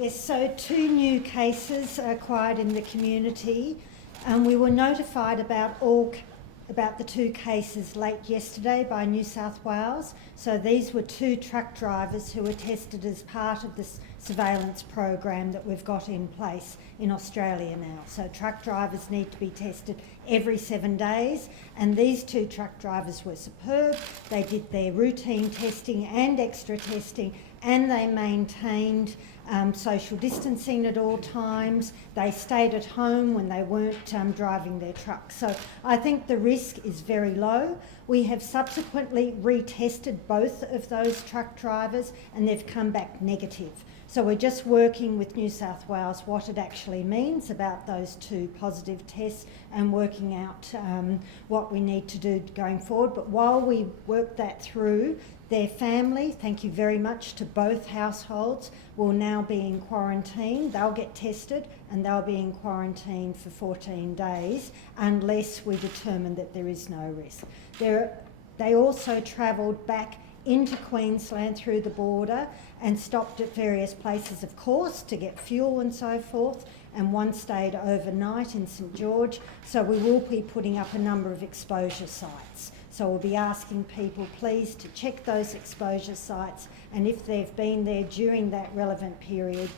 Yes, so 2 new cases acquired in the community. We were notified about the 2 cases late yesterday by New South Wales. So these were 2 truck drivers who were tested as part of this surveillance program that we've got in place in Australia now. So truck drivers need to be tested every 7 days, and these 2 truck drivers were superb. They did their routine testing and extra testing, and they maintained social distancing at all times. They stayed at home when they weren't driving their trucks. So I think the risk is very low. We have subsequently retested both of those truck drivers and they've come back negative. So we're just working with New South Wales what it actually means about those 2 positive tests and working out what we need to do going forward. But while we work that through, their family, thank you very much to both households, will now be in quarantine. They'll get tested and they'll be in quarantine for 14 days unless we determine that there is no risk. They also travelled back into Queensland through the border and stopped at various places, of course, to get fuel and so forth, and one stayed overnight in St George. So we will be putting up a number of exposure sites. So we'll be asking people please to check those exposure sites, and if they've been there during that relevant period,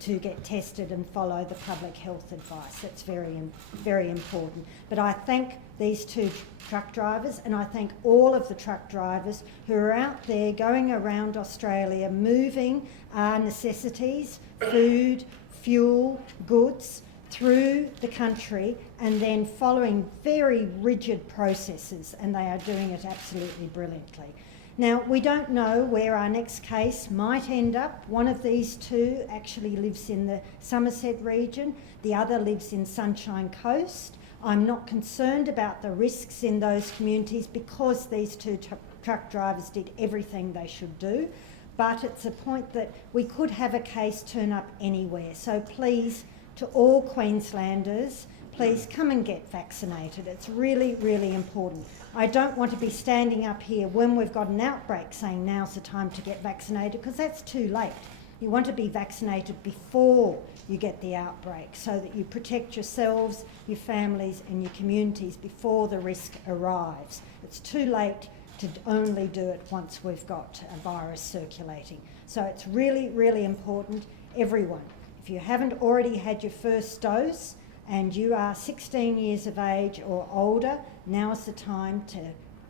to get tested and follow the public health advice. That's very, very important. But I thank these 2 truck drivers, and I thank all of the truck drivers who are out there going around Australia moving our necessities, food, fuel, goods through the country and then following very rigid processes, and they are doing it absolutely brilliantly. Now, we don't know where our next case might end up. One of these 2 actually lives in the Somerset region, the other lives in Sunshine Coast. I'm not concerned about the risks in those communities because these 2 truck drivers did everything they should do, but it's a point that we could have a case turn up anywhere. So please, to all Queenslanders, please come and get vaccinated. It's really, really important. I don't want to be standing up here when we've got an outbreak saying now's the time to get vaccinated, because that's too late. You want to be vaccinated before you get the outbreak so that you protect yourselves, your families and your communities before the risk arrives. It's too late to only do it once we've got a virus circulating. So it's really, really important, everyone. If you haven't already had your first dose, and you are 16 years of age or older, now is the time to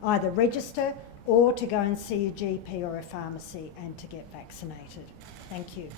either register or to go and see your GP or a pharmacy and to get vaccinated. Thank you.